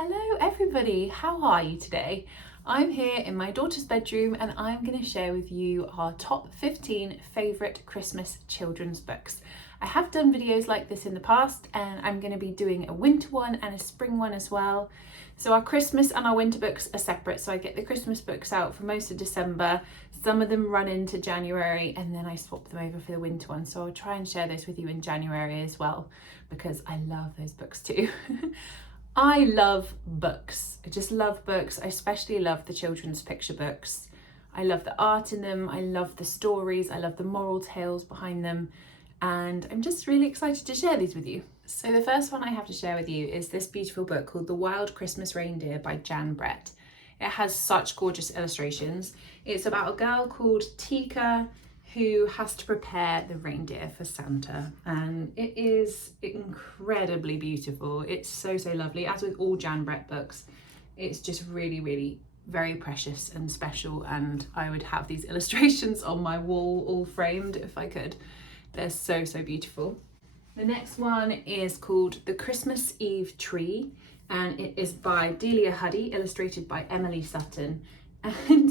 Hello everybody, how are you today? I'm here in my daughter's bedroom and I'm going to share with you our top 15 favourite Christmas children's books. I have done videos like this in the past and I'm going to be doing a winter one and a spring one as well. So our Christmas and our winter books are separate, so I get the Christmas books out for most of December. Some of them run into January and then I swap them over for the winter one. So I'll try and share this with you in January as well because I love those books too. I love books. I just love books. I especially love the children's picture books. I love the art in them. I love the stories. I love the moral tales behind them. And I'm just really excited to share these with you. So the first one I have to share with you is this beautiful book called The Wild Christmas Reindeer by Jan Brett. It has such gorgeous illustrations. It's about a girl called Tika who has to prepare the reindeer for Santa, and it is incredibly beautiful. It's so lovely. As with all Jan Brett books, it's just really very precious and special, and I would have these illustrations on my wall all framed if I could. They're so beautiful. The next one is called The Christmas Eve Tree, and it is by Delia Huddy, illustrated by Emily Sutton. And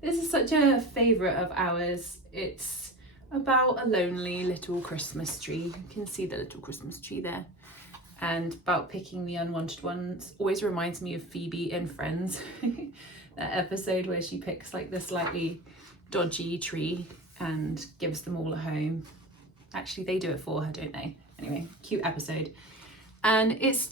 this is such a favourite of ours. It's about a lonely little Christmas tree. You can see the little Christmas tree there. And about picking the unwanted ones. Always reminds me of Phoebe in Friends. That episode where she picks like the slightly dodgy tree and gives them all a home. Actually, they do it for her, don't they? Anyway, cute episode. And it's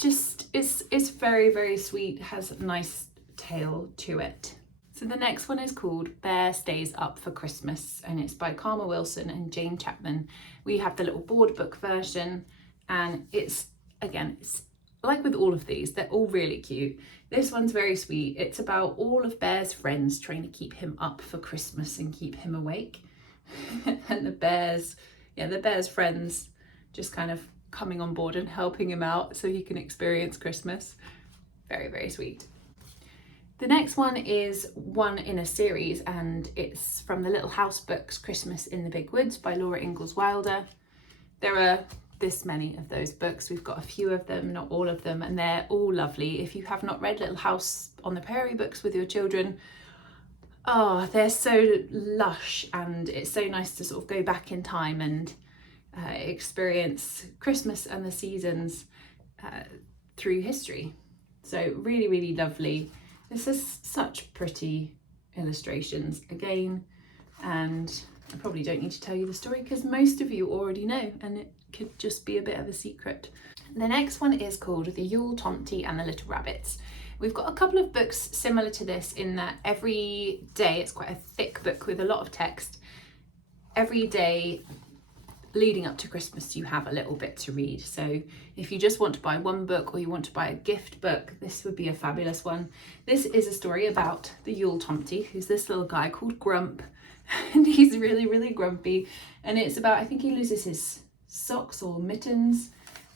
very sweet, has a nice tale to it. So the next one is called Bear Stays Up for Christmas, and it's by Karma Wilson and Jane Chapman. We have the little board book version, and it's like with all of these, they're all really cute. This one's very sweet. It's about all of Bear's friends trying to keep him up for Christmas and keep him awake. And the bear's friends just kind of coming on board and helping him out so he can experience Christmas. Very sweet. The next one is one in a series, and it's from the Little House books, Christmas in the Big Woods by Laura Ingalls Wilder. There are this many of those books. We've got a few of them, not all of them, and they're all lovely. If you have not read Little House on the Prairie books with your children, oh, they're so lush, and it's so nice to sort of go back in time and experience Christmas and the seasons through history. So really lovely. This is such pretty illustrations again, and I probably don't need to tell you the story because most of you already know, and it could just be a bit of a secret. The next one is called The Yule Tomty and the Little Rabbits. We've got a couple of books similar to this in that every day, it's quite a thick book with a lot of text. Every day leading up to Christmas, you have a little bit to read. So if you just want to buy one book or you want to buy a gift book, this would be a fabulous one. This is a story about the Yule Tomty, who's this little guy called Grump, and he's really grumpy. And it's about, I think he loses his socks or mittens,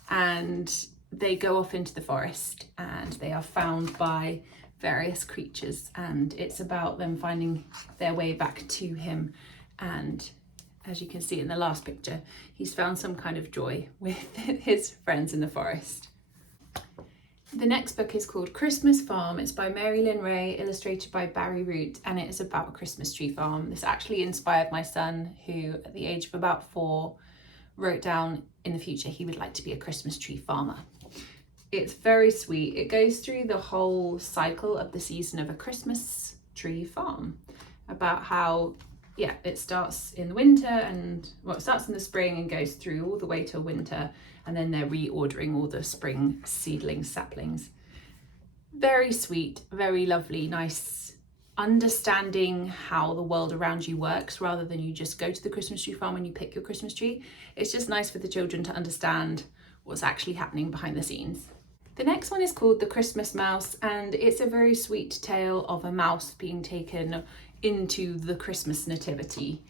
and they go off into the forest and they are found by various creatures, and it's about them finding their way back to him. And as you can see in the last picture, he's found some kind of joy with his friends in the forest. The next book is called Christmas Farm. It's by Mary Lynn Ray, illustrated by Barry Root, and it is about a Christmas tree farm. This actually inspired my son, who at the age of about 4 wrote down in the future he would like to be a Christmas tree farmer. It's very sweet. It goes through the whole cycle of the season of a Christmas tree farm, about how it starts in the winter and it starts in the spring and goes through all the way till winter, and then they're reordering all the spring seedlings, saplings. Very sweet, very lovely, nice, understanding how the world around you works rather than you just go to the Christmas tree farm and you pick your Christmas tree. It's just nice for the children to understand what's actually happening behind the scenes. The next one is called The Christmas Mouse, and it's a very sweet tale of a mouse being taken into the Christmas nativity,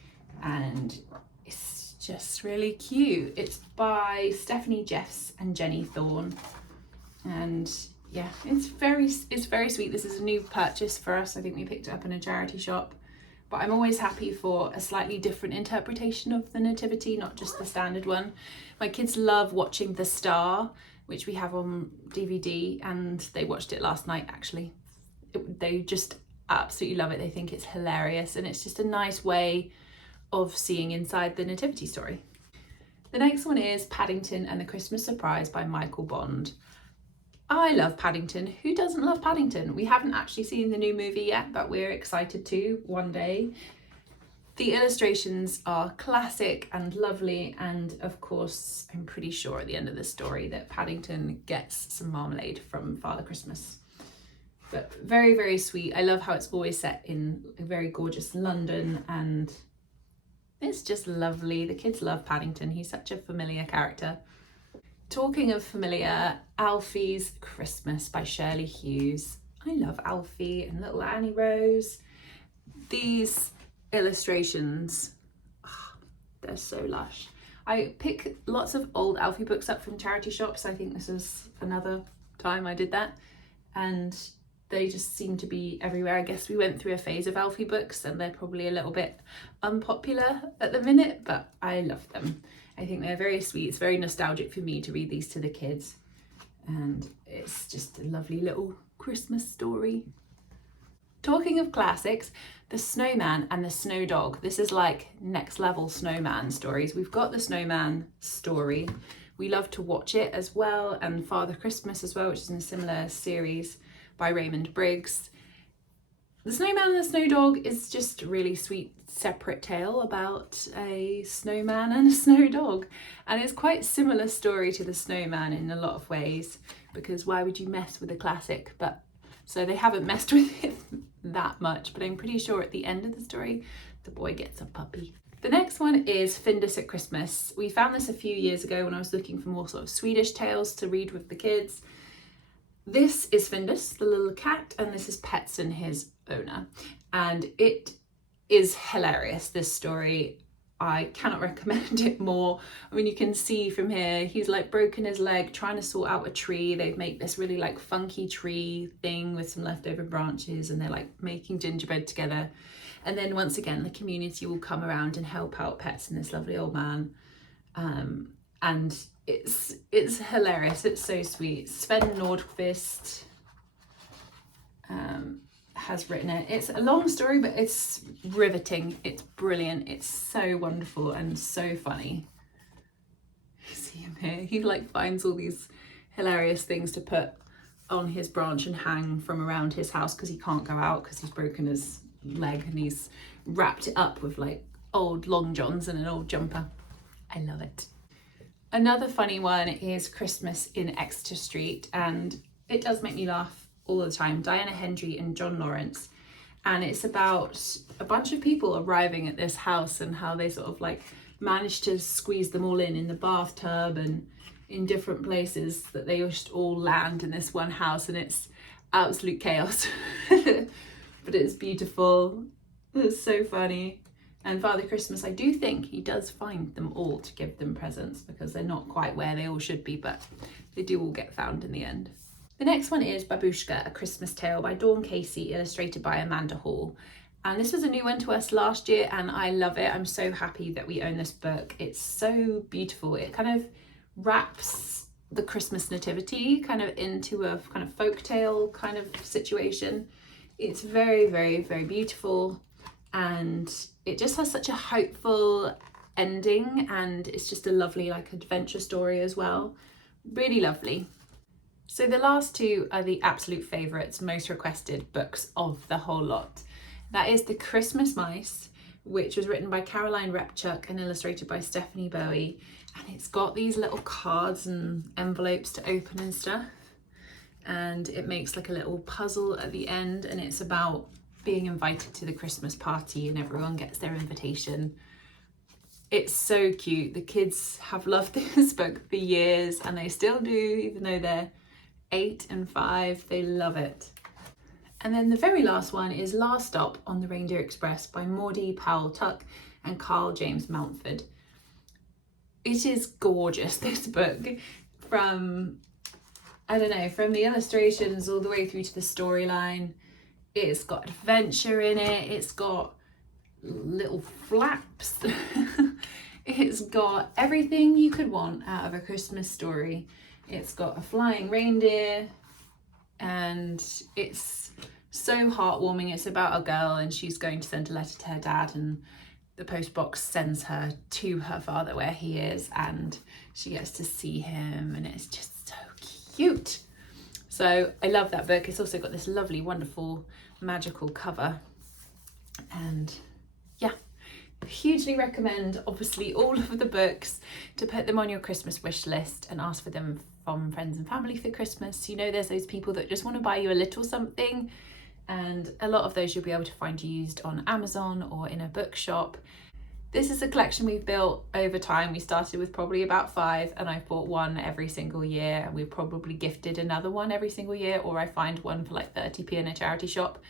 and it's just really cute. It's by Stephanie Jeffs and Jenny Thorne, and it's very sweet. This is a new purchase for us. I think we picked it up in a charity shop, but I'm always happy for a slightly different interpretation of the nativity, not just the standard one. My kids love watching The Star, which we have on DVD, and they watched it last night actually. They just absolutely love it. They think it's hilarious, and it's just a nice way of seeing inside the nativity story. The next one is Paddington and the Christmas Surprise by Michael Bond. I love Paddington. Who doesn't love Paddington? We haven't actually seen the new movie yet, but we're excited to one day. The illustrations are classic and lovely, and of course, I'm pretty sure at the end of the story that Paddington gets some marmalade from Father Christmas. But very, very sweet. I love how it's always set in a very gorgeous London, and it's just lovely. The kids love Paddington. He's such a familiar character. Talking of familiar, Alfie's Christmas by Shirley Hughes. I love Alfie and little Annie Rose. These illustrations, they're so lush. I pick lots of old Alfie books up from charity shops. I think this was another time I did that, and they just seem to be everywhere. I guess we went through a phase of Alfie books and they're probably a little bit unpopular at the minute, but I love them. I think they're very sweet. It's very nostalgic for me to read these to the kids, and it's just a lovely little Christmas story. Talking of classics, The Snowman and the Snow Dog. This is like next level snowman stories. We've got the Snowman story. We love to watch it as well, and Father Christmas as well, which is in a similar series by Raymond Briggs. The Snowman and the Snow Dog is just a really sweet separate tale about a snowman and a snow dog, and it's quite similar story to the Snowman in a lot of ways, because why would you mess with a classic? But so they haven't messed with it that much, but I'm pretty sure at the end of the story the boy gets a puppy. The next one is Findus at Christmas. We found this a few years ago when I was looking for more sort of Swedish tales to read with the kids. This is Findus, the little cat, and this is Petson, his owner. And it is hilarious, this story. I cannot recommend it more. I mean, you can see from here, he's like broken his leg trying to sort out a tree. They make this really like funky tree thing with some leftover branches, and they're like making gingerbread together. And then once again, the community will come around and help out Petson, this lovely old man. And it's hilarious. It's so sweet. Sven Nordqvist has written it. It's a long story, but it's riveting. It's brilliant. It's so wonderful and so funny. You see him here. He like finds all these hilarious things to put on his branch and hang from around his house because he can't go out because he's broken his leg, and he's wrapped it up with like old long johns and an old jumper. I love it. Another funny one is Christmas in Exeter Street, and it does make me laugh all the time. Diana Hendry and John Lawrence, and it's about a bunch of people arriving at this house and how they sort of like manage to squeeze them all in the bathtub and in different places, that they just all land in this one house, and it's absolute chaos. But it's beautiful. It's so funny. And Father Christmas, I do think he does find them all to give them presents, because they're not quite where they all should be, but they do all get found in the end. The next one is Babushka, A Christmas Tale by Dawn Casey, illustrated by Amanda Hall. And this was a new one to us last year, and I love it. I'm so happy that we own this book. It's so beautiful. It kind of wraps the Christmas nativity kind of into a kind of folktale kind of situation. It's very, very, very beautiful, and it just has such a hopeful ending, and it's just a lovely like adventure story as well. Really lovely. So the last two are the absolute favourites, most requested books of the whole lot. That is The Christmas Mice, which was written by Caroline Repchuk and illustrated by Stephanie Bowie. And it's got these little cards and envelopes to open and stuff. And it makes like a little puzzle at the end, and it's about being invited to the Christmas party and everyone gets their invitation. It's so cute. The kids have loved this book for years, and they still do, even though they're 8 and 5. They love it. And then the very last one is Last Stop on the Reindeer Express by Maudie Powell Tuck and Carl James Mountford. It is gorgeous, this book, from the illustrations all the way through to the storyline. It's got adventure in it, it's got little flaps, it's got everything you could want out of a Christmas story. It's got a flying reindeer and it's so heartwarming. It's about a girl and she's going to send a letter to her dad, and the post box sends her to her father where he is, and she gets to see him, and it's just so cute. So I love that book. It's also got this lovely, wonderful, magical cover. And yeah, hugely recommend, obviously, all of the books, to put them on your Christmas wish list and ask for them from friends and family for Christmas. You know, there's those people that just want to buy you a little something, and a lot of those you'll be able to find used on Amazon or in a bookshop. This is a collection we've built over time. We started with probably about 5, and I've bought one every single year, and we've probably gifted another one every single year, or I find one for like 30p in a charity shop.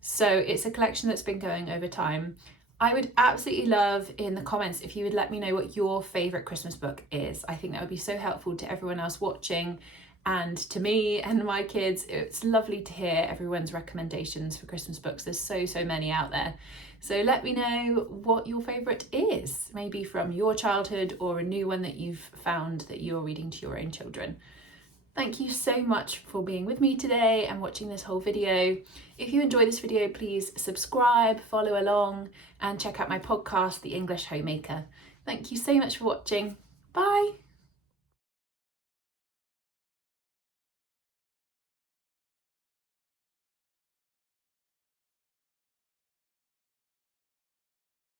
So it's a collection that's been going over time. I would absolutely love in the comments if you would let me know what your favourite Christmas book is. I think that would be so helpful to everyone else watching, and to me and my kids. It's lovely to hear everyone's recommendations for Christmas books. There's so many out there. So let me know what your favourite is, maybe from your childhood or a new one that you've found that you're reading to your own children. Thank you so much for being with me today and watching this whole video. If you enjoy this video, please subscribe, follow along, and check out my podcast, The English Homemaker. Thank you so much for watching. Bye.